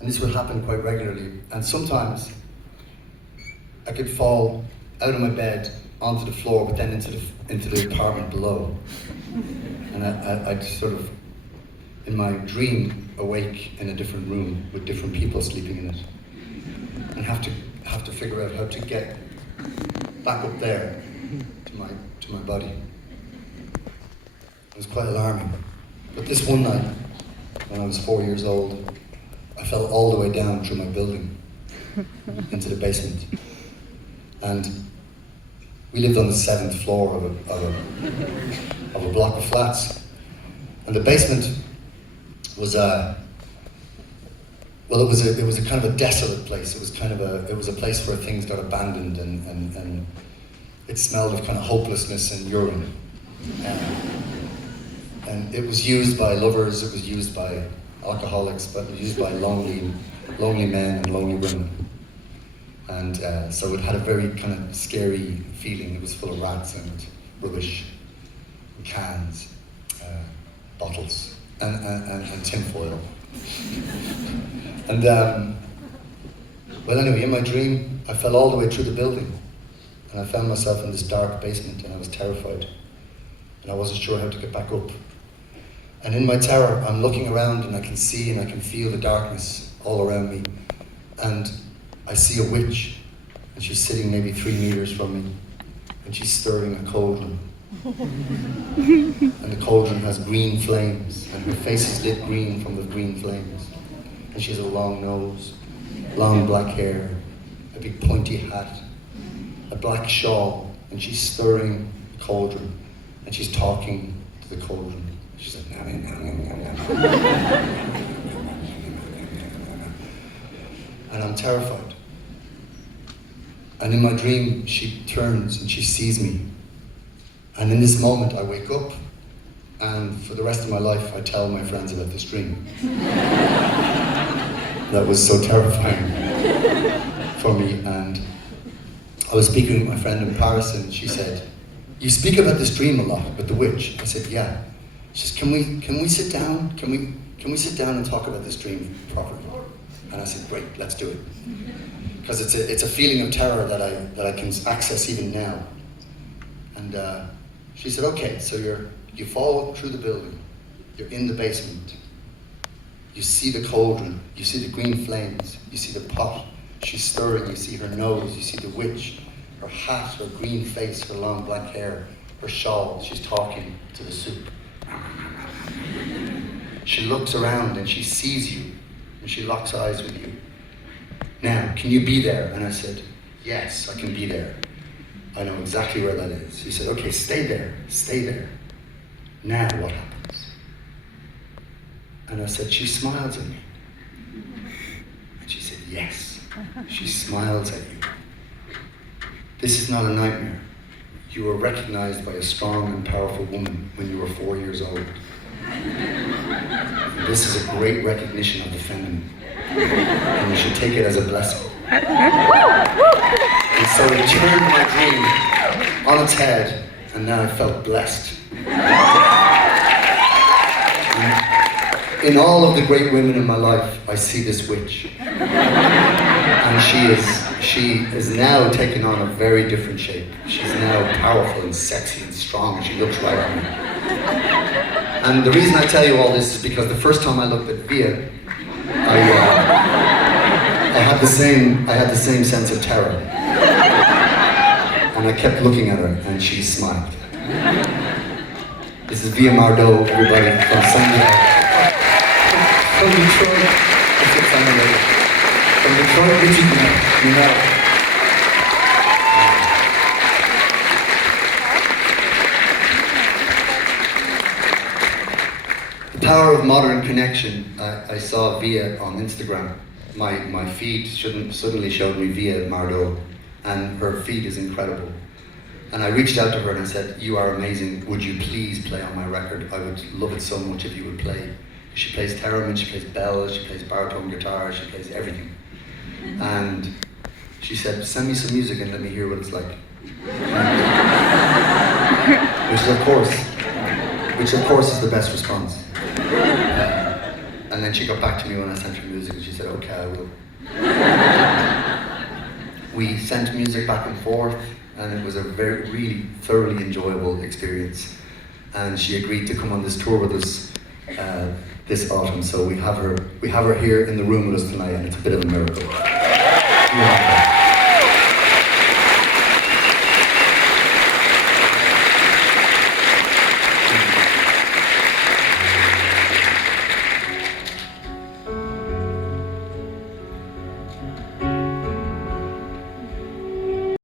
And this would happen quite regularly. And sometimes I could fall out of my bed onto the floor, but then into the apartment below. And I'd sort of, in my dream, awake in a different room with different people sleeping in it, and have to figure out how to get back up there to my body. It was quite alarming. But this one night, when I was 4 years old, I fell all the way down through my building into the basement. And we lived on the 7th floor of a block of flats. And the basement was it was a kind of a desolate place. It was a place where things got abandoned, and it smelled of kind of hopelessness and urine. And it was used by lovers, it was used by alcoholics, but it was used by lonely men and lonely women. And so it had a very kind of scary feeling. It was full of rats and rubbish, and cans, bottles, and tinfoil. And well, anyway, in my dream, I fell all the way through the building, and I found myself in this dark basement, and I was terrified, and I wasn't sure how to get back up. And in my terror, I'm looking around, and I can see and I can feel the darkness all around me, and I see a witch, and she's sitting maybe 3 meters from me, and she's stirring a cauldron. And the cauldron has green flames, and her face is lit green from the green flames. And she has a long nose, long black hair, a big pointy hat, a black shawl, and she's stirring the cauldron, and she's talking to the cauldron. She's like, nah, nah, nah, nah, nah, nah. And I'm terrified. And in my dream, she turns and she sees me. And in this moment, I wake up, and for the rest of my life, I tell my friends about this dream. That was so terrifying for me. And I was speaking with my friend in Paris, and she said, "You speak about this dream a lot, with the witch." I said, "Yeah." She says, "Can we sit down? Can we sit down and talk about this dream properly?" And I said, "Great, let's do it." Because it's a feeling of terror that I can access even now. And she said, "Okay, so you fall through the building, you're in the basement, you see the cauldron, you see the green flames, you see the pot, she's stirring, you see her nose, you see the witch, her hat, her green face, her long black hair, her shawl, she's talking to the soup. She looks around and she sees you, and she locks eyes with you. Now, can you be there?" And I said, "Yes, I can be there. I know exactly where that is." He said, "Okay, stay there, stay there. Now what happens?" And I said, "She smiles at me." And she said, "Yes, she smiles at you. This is not a nightmare. You were recognized by a strong and powerful woman when you were 4 years old. And this is a great recognition of the feminine, and you should take it as a blessing." And so it turned my dream on its head, and now I felt blessed. And in all of the great women in my life, I see this witch. And she is now taking on a very different shape. She's now powerful and sexy and strong, and she looks right at me. And the reason I tell you all this is because the first time I looked at Via, I had the same sense of terror. And I kept looking at her, and she smiled. This is Via Mardot, everybody, from Sunday. From Detroit. From Detroit, Michigan, you know. The power of modern connection. I saw Via on Instagram. My feed suddenly showed me Via Mardot, and her feed is incredible. And I reached out to her and I said, "You are amazing. Would you please play on my record? I would love it so much if you would play." She plays theremin, she plays bells, she plays baritone guitar, she plays everything. And she said, "Send me some music and let me hear what it's like." Which of course is the best response. And And then she got back to me when I sent her music and she said, okay, I will. We sent music back and forth and it was a really thoroughly enjoyable experience. And she agreed to come on this tour with us this autumn. So we have her here in the room with us tonight and it's a bit of a miracle.